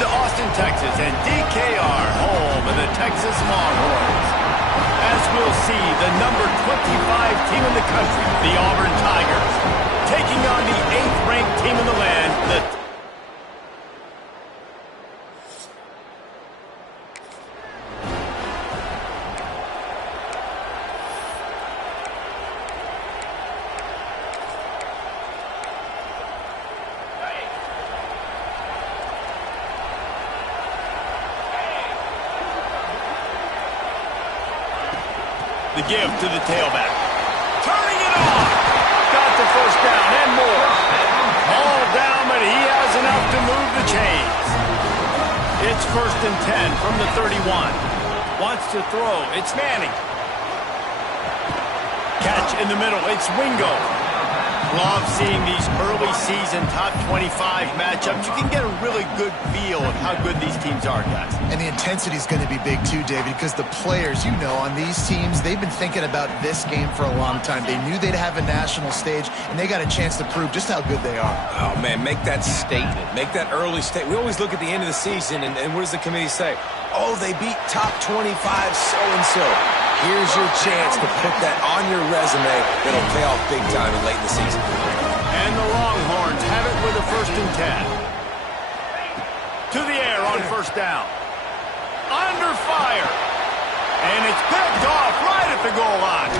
to Austin, Texas, and DKR, home of the Texas Longhorns. As we'll see, the number 25 team in the country, the Auburn Tigers, taking on the 8th-ranked team in the land, the give to the tailback. Turning it on. Got the first down and more. All down, but he has enough to move the chains. It's 1st and 10 from the 31. Wants to throw. It's Manning. Catch in the middle. It's Wingo. Love seeing these early season top 25 matchups. You can get a really good feel of how good these teams are, guys. And the intensity is going to be big too, David, because the players, you know, on these teams, they've been thinking about this game for a long time. They knew they'd have a national stage, and they got a chance to prove just how good they are. Oh, man, make that statement. Make that early statement. We always look at the end of the season, and what does the committee say? Oh, they beat top 25 so-and-so. Here's your chance to put that on your resume that'll pay off big time late in the season. And the Longhorns have it with a 1st and 10. To the air on 1st down. Under fire. And it's picked off right at the goal line.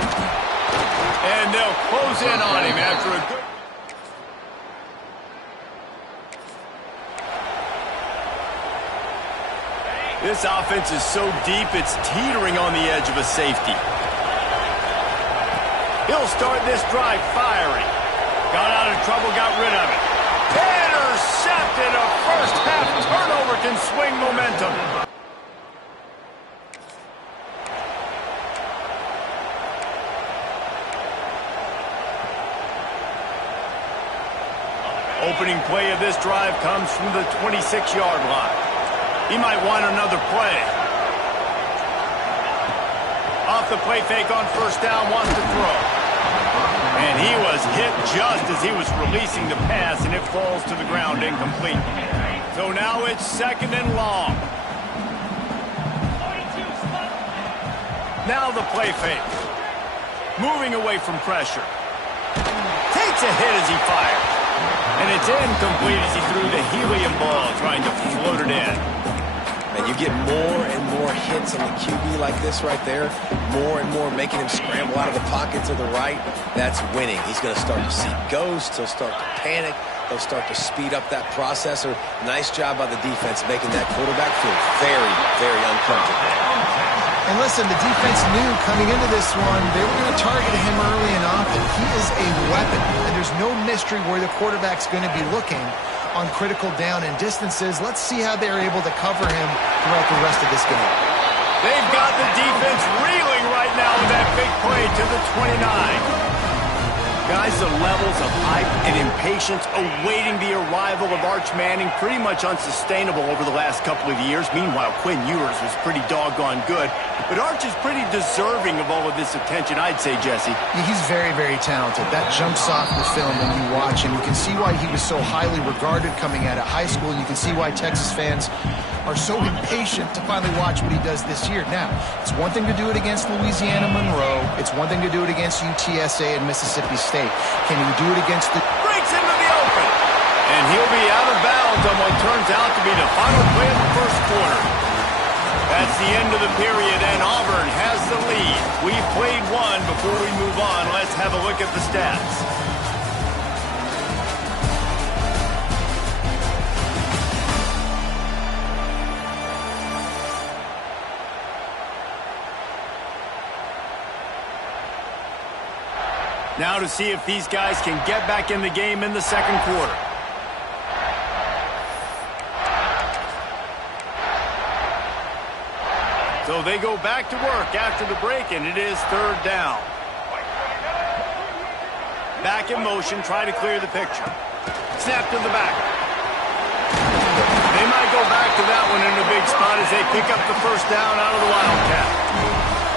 And they'll close in on him after a good... This offense is so deep, it's teetering on the edge of a safety. He'll start this drive firing. Got out of trouble, got rid of it. Intercepted. A first-half turnover can swing momentum. Opening play of this drive comes from the 26-yard line. He might want another play. Off the play fake on 1st down, wants to throw. And he was hit just as he was releasing the pass, and it falls to the ground incomplete. So now it's 2nd and long. Now the play fake. Moving away from pressure. Takes a hit as he fires. And it's incomplete as he threw the helium ball, trying to float it in. And you get more and more hits on the QB like this right there, more and more making him scramble out of the pocket to the right. That's winning. He's going to start to see ghosts. He'll start to panic. He'll start to speed up that processor. Nice job by the defense making that quarterback feel very, very uncomfortable. And listen, the defense knew coming into this one, they were going to target him early and often. He is a weapon, and there's no mystery where the quarterback's going to be looking on critical down and distances. Let's see how they're able to cover him throughout the rest of this game. They've got the defense reeling right now with that big play to the 29. Guys, the levels of hype and impatience awaiting the arrival of Arch Manning pretty much unsustainable over the last couple of years. Meanwhile, Quinn Ewers was pretty doggone good. But Arch is pretty deserving of all of this attention, I'd say, Jesse. Yeah, he's very, very talented. That jumps off the film when you watch him. You can see why he was so highly regarded coming out of high school. You can see why Texas fans are so impatient to finally watch what he does this year. Now, it's one thing to do it against Louisiana Monroe. It's one thing to do it against UTSA and Mississippi State. Can he do it against the... Breaks into the open. And he'll be out of bounds on what turns out to be the final play of the 1st quarter. That's the end of the period, and Auburn has the lead. We've played one. Before we move on, let's have a look at the stats. Now to see if these guys can get back in the game in the 2nd quarter. So they go back to work after the break, and it is 3rd down. Back in motion, try to clear the picture. Snap to the back. They might go back to that one in a big spot as they pick up the 1st down out of the Wildcat.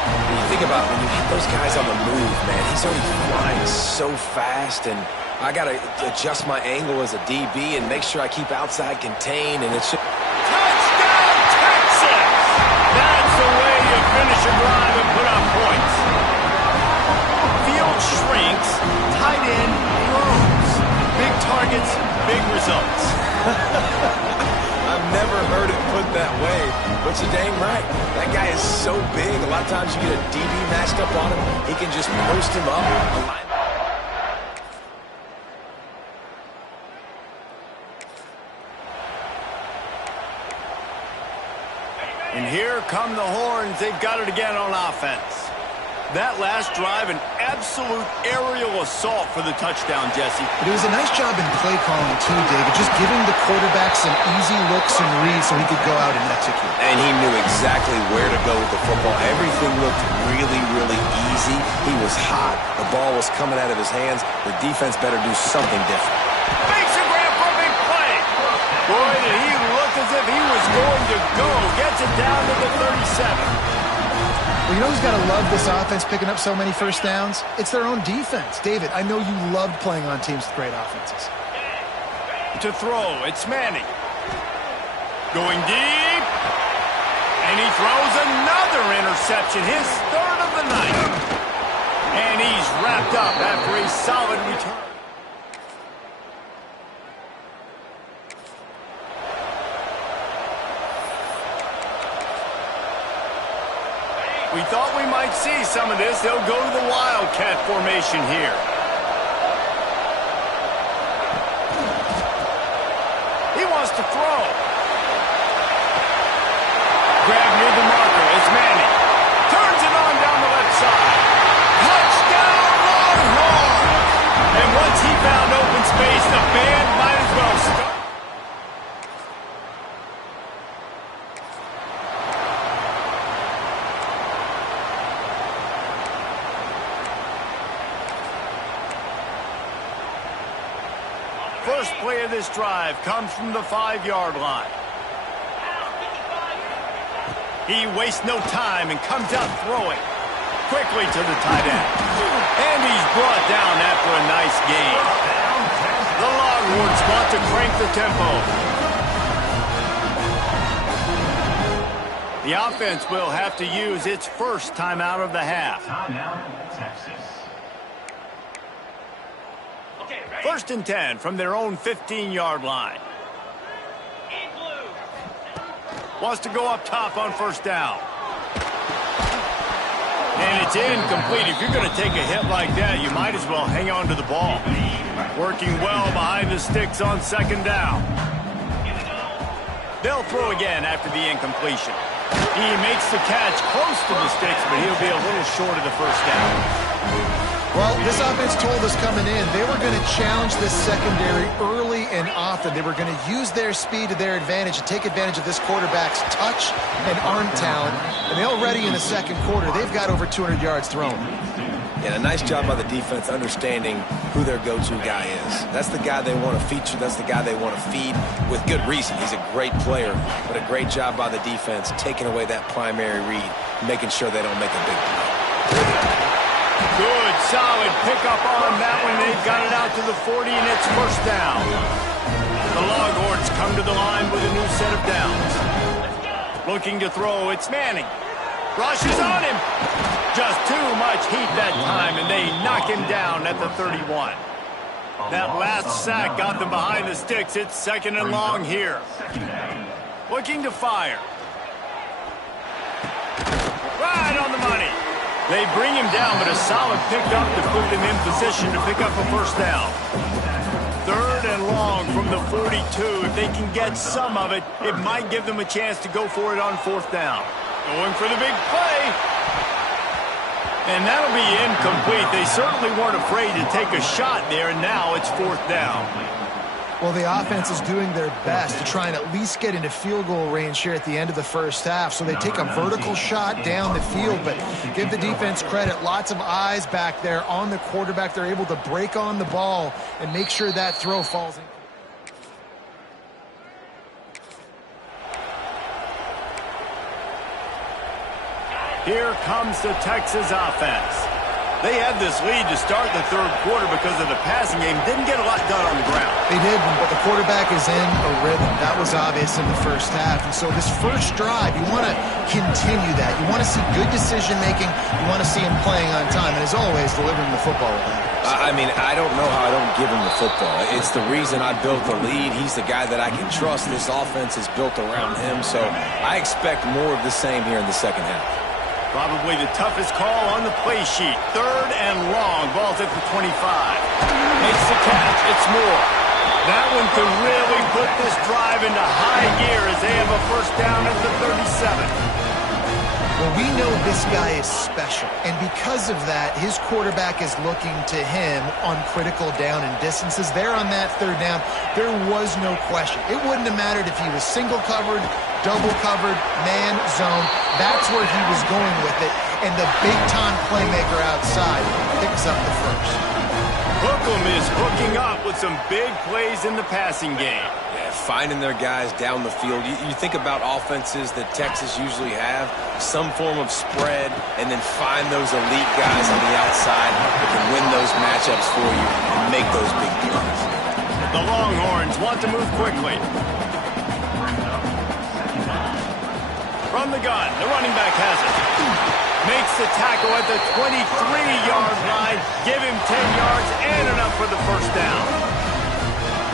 When you think about when you hit those guys on the move, man, he's already flying so fast, and I got to adjust my angle as a DB and make sure I keep outside contained, and it's just... finish a drive and put up points. Field shrinks, tight end grows. Big targets, big results. I've never heard it put that way, but you're dang right. That guy is so big. A lot of times you get a DB matched up on him. He can just post him up. And here come the horns. They've got it again on offense. That last drive, an absolute aerial assault for the touchdown, Jesse. But it was a nice job in play calling, too, David. Just giving the quarterback some easy looks and reads so he could go out and execute. And he knew exactly where to go with the football. Everything looked really, really easy. He was hot. The ball was coming out of his hands. The defense better do something different. Makes a grab for a big play. Boy, did he look as if he was going to go. Gets it down to the 37. Well, you know who's got to love this offense picking up so many first downs? It's their own defense. David, I know you loved playing on teams with great offenses. To throw, it's Manning. Going deep. And he throws another interception, his third of the night. And he's wrapped up after a solid return. We thought we might see some of this. They'll go to the Wildcat formation here. He wants to throw. Grab near the marker. It's Manning. Turns it on down the left side. Touchdown, Longhorns! And once he found open space, the band might as well start. First play of this drive comes from the 5-yard line. He wastes no time and comes out throwing quickly to the tight end. And he's brought down after a nice gain. The Longhorns want to crank the tempo. The offense will have to use its first timeout of the half. Timeout, Texas. First and 10 from their own 15-yard line. Wants to go up top on first down. And it's incomplete. If you're going to take a hit like that, you might as well hang on to the ball. Working well behind the sticks on second down. They'll throw again after the incompletion. He makes the catch close to the sticks, but he'll be a little short of the first down. Well, this offense told us coming in they were going to challenge this secondary early and often. They were going to use their speed to their advantage and take advantage of this quarterback's touch and arm talent. And they already in the second quarter, they've got over 200 yards thrown. And a nice job by the defense understanding who their go-to guy is. That's the guy they want to feature. That's the guy they want to feed with good reason. He's a great player, but a great job by the defense taking away that primary read, making sure they don't make a big play. Good, solid pickup on that one. They've got it out to the 40, and it's first down. The Longhorns come to the line with a new set of downs. Looking to throw, it's Manning. Rushes on him. Just too much heat that time, and they knock him down at the 31. That last sack got them behind the sticks. It's second and long here. Looking to fire. Right on the money. They bring him down, but a solid pickup to put them in position to pick up a first down. Third and long from the 42. If they can get some of it, it might give them a chance to go for it on fourth down. Going for the big play. And that'll be incomplete. They certainly weren't afraid to take a shot there, and now it's fourth down. Well, the offense is doing their best to try and at least get into field goal range here at the end of the first half. So they take a vertical shot down the field, but give the defense credit. Lots of eyes back there on the quarterback. They're able to break on the ball and make sure that throw falls in. Here comes the Texas offense. They had this lead to start the third quarter because of the passing game. Didn't get a lot done on the ground. They didn't, but the quarterback is in a rhythm. That was obvious in the first half. And so this first drive, you want to continue that. You want to see good decision-making. You want to see him playing on time. And as always, delivering the football with that. I mean, I don't know how I don't give him the football. It's the reason I built the lead. He's the guy that I can trust. This offense is built around him. So I expect more of the same here in the second half. Probably the toughest call on the play sheet. Third and long. Ball's at the 25. Makes the catch. It's Moore. That one could really put this drive into high gear as they have a first down at the 37. Well, we know this guy is special, and because of that, his quarterback is looking to him on critical down and distances. There on that third down, there was no question. It wouldn't have mattered if he was single covered, double covered, man, zone. That's where he was going with it, and the big-time playmaker outside picks up the first. Hookem is hooking up with some big plays in the passing game. Yeah, finding their guys down the field. You think about offenses that Texas usually have, some form of spread, and then find those elite guys on the outside that can win those matchups for you and make those big plays. The Longhorns want to move quickly. From the gun, the running back has it. Makes the tackle at the 23-yard line. Give him 10 yards and enough for the first down.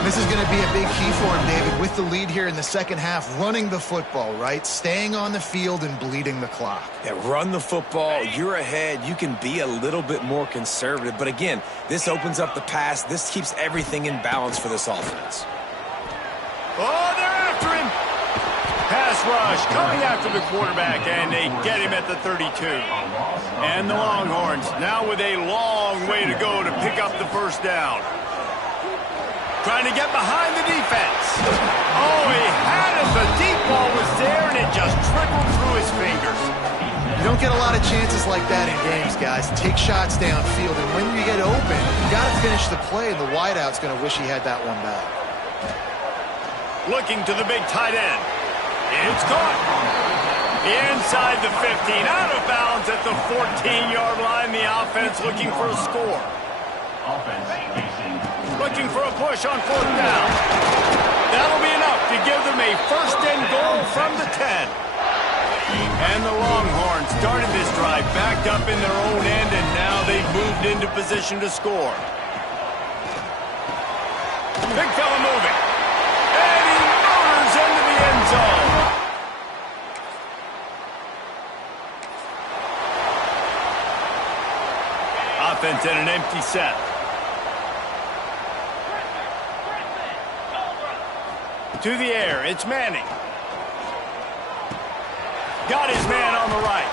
This is going to be a big key for him, David, with the lead here in the second half, running the football, right? Staying on the field and bleeding the clock. Yeah, run the football. You're ahead. You can be a little bit more conservative. But again, this opens up the pass. This keeps everything in balance for this offense. Oh, they're after him. Pass rush coming after the quarterback, and they get him at the 32. And the Longhorns now with a long way to go to pick up the first down. Trying to get behind the defense. Oh, he had it. The deep ball was there, and it just trickled through his fingers. You don't get a lot of chances like that in games, guys. Take shots downfield, and when you get open, you got to finish the play, and the wideout's going to wish he had that one back. Looking to the big tight end. It's caught. Inside the 15, out of bounds at the 14-yard line. The offense looking for a score. Looking for a push on fourth down. That'll be enough to give them a first and goal from the 10. And the Longhorns started this drive backed up in their own end, and now they've moved into position to score. Big fella moving. And he murders into the end zone. Offense in an empty set. To the air, it's Manning. Got his man on the right.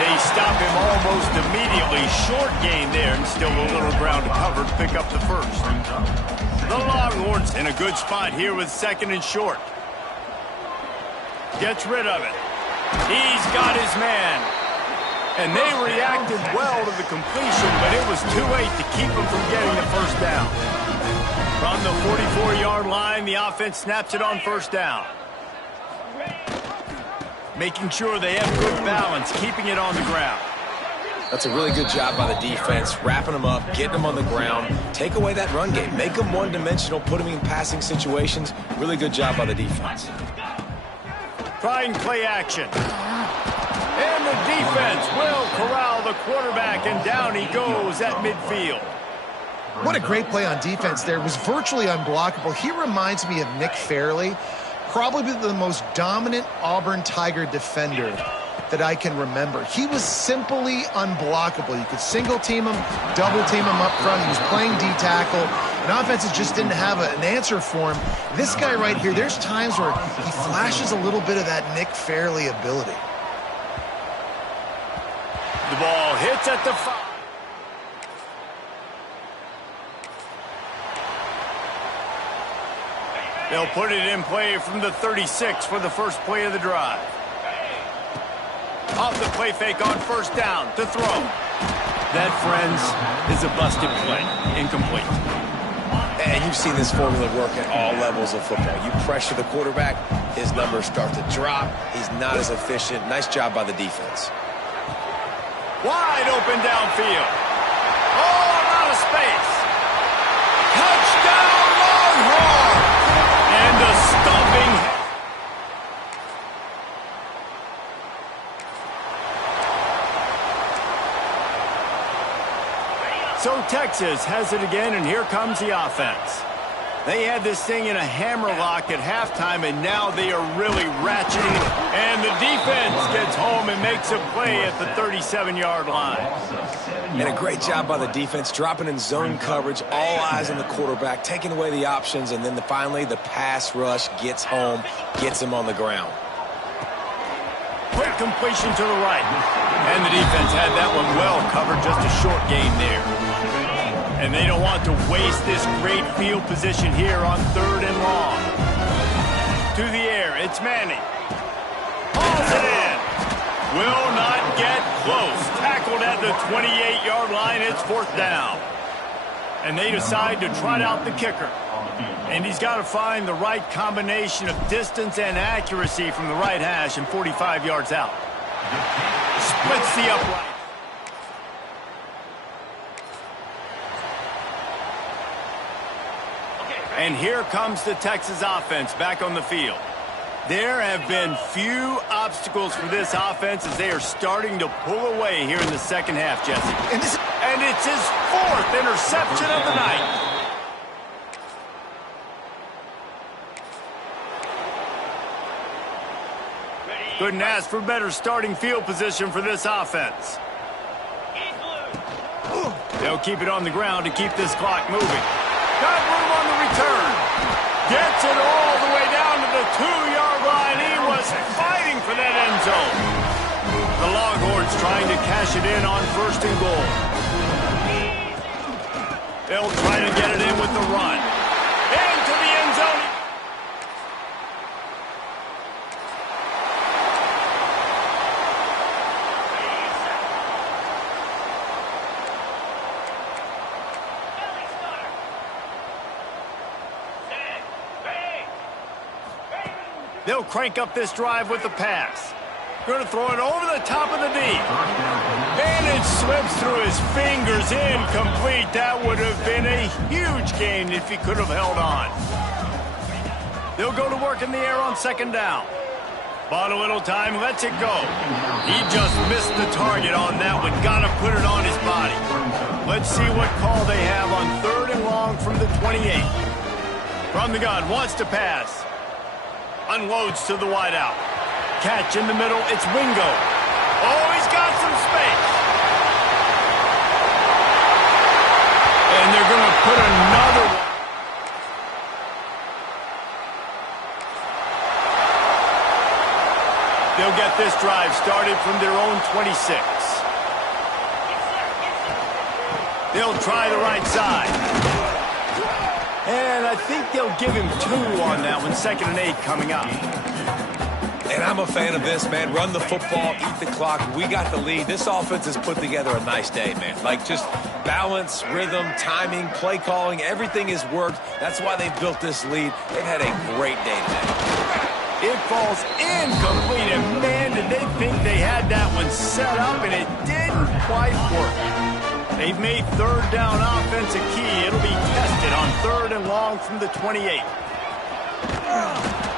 They stop him almost immediately. Short gain there, and still a little ground to cover to pick up the first. The Longhorns in a good spot here with second and short. Gets rid of it. He's got his man. And they reacted well to the completion, but it was too late to keep him from getting the first down. From the 44-yard line, the offense snaps it on first down. Making sure they have good balance, keeping it on the ground. That's a really good job by the defense, wrapping them up, getting them on the ground. Take away that run game. Make them one-dimensional, put them in passing situations. Really good job by the defense. Trying play action. And the defense will corral the quarterback, and down he goes at midfield. What a great play on defense there. It was virtually unblockable. He reminds me of Nick Fairley, probably the most dominant Auburn Tiger defender that I can remember. He was simply unblockable. You could single team him, double team him up front. He was playing D-tackle, and offenses just didn't have an answer for him. This guy right here, there's times where he flashes a little bit of that Nick Fairley ability. The ball hits at the 5. They'll put it in play from the 36 for the first play of the drive. Off the play fake on first down to throw. That, friends, is a busted play. Incomplete. And you've seen this formula work at all levels of football. You pressure the quarterback, his numbers start to drop. He's not as efficient. Nice job by the defense. Wide open downfield. Oh, I'm out of space. Touchdown, Longhorn! And a stumping. So Texas has it again, and here comes the offense. They had this thing in a hammerlock at halftime, and now they are really ratcheting it. And the defense gets home and makes a play at the 37-yard line. And a great job by the defense, dropping in zone coverage, all eyes on the quarterback, taking away the options, and then finally the pass rush gets home, gets him on the ground. Quick completion to the right. And the defense had that one well covered, just a short gain there. And they don't want to waste this great field position here on 3rd and long. To the air, it's Manning. Hauls it in. Will not get close. Tackled at the 28-yard line, it's 4th down. And they decide to trot out the kicker. And he's got to find the right combination of distance and accuracy from the right hash and 45 yards out. Splits the upright. And here comes the Texas offense back on the field. There have been few obstacles for this offense as they are starting to pull away here in the second half, Jesse. And it's his 4th interception of the night. Couldn't ask for better starting field position for this offense. They'll keep it on the ground to keep this clock moving. Got room on the return. Gets it all the way down to the 2-yard line. He was fighting for that end zone. The Longhorns trying to cash it in on 1st and goal. They'll try to get it in with the run. Into the end zone. They'll crank up this drive with the pass. Going to throw it over the top of the D. And it slips through his fingers, incomplete. That would have been a huge gain if he could have held on. They'll go to work in the air on 2nd down. Bought a little time, lets it go. He just missed the target on that one. Got to put it on his body. Let's see what call they have on 3rd and long from the 28. From the gun, wants to pass. Unloads to the wideout. Catch in the middle, it's Wingo. Oh, he's got some space. And they're going to put another one. They'll get this drive started from their own 26. They'll try the right side. And I think they'll give him 2 on that one. 2nd and 8 coming up. And I'm a fan of this, man. Run the football, eat the clock. We got the lead. This offense has put together a nice day, man. Like, just balance, rhythm, timing, play calling, everything has worked. That's why they've built this lead. They've had a great day today. It falls incomplete, and man, did they think they had that one set up, and it didn't quite work. They've made 3rd down offense a key. It'll be tested on 3rd and long from the 28.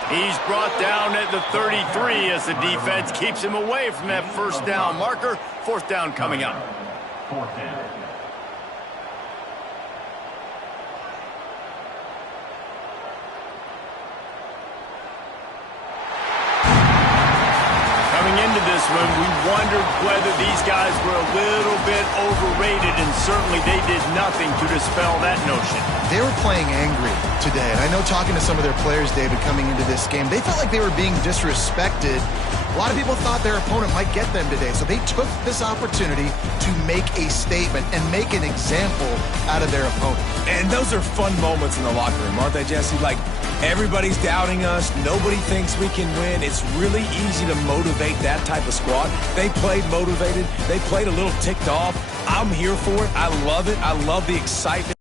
He's brought down at the 33 as the defense keeps him away from that 1st down marker. 4th down coming up. 4th down. Into this one, we wondered whether these guys were a little bit overrated, and certainly they did nothing to dispel that notion. They were playing angry today, and I know talking to some of their players, David, coming into this game, they felt like they were being disrespected. A lot of people thought their opponent might get them today, so they took this opportunity to make a statement and make an example out of their opponent. And those are fun moments in the locker room, aren't they, Jesse? Like, everybody's doubting us. Nobody thinks we can win. It's really easy to motivate that type of squad. They played motivated. They played a little ticked off. I'm here for it. I love it. I love the excitement.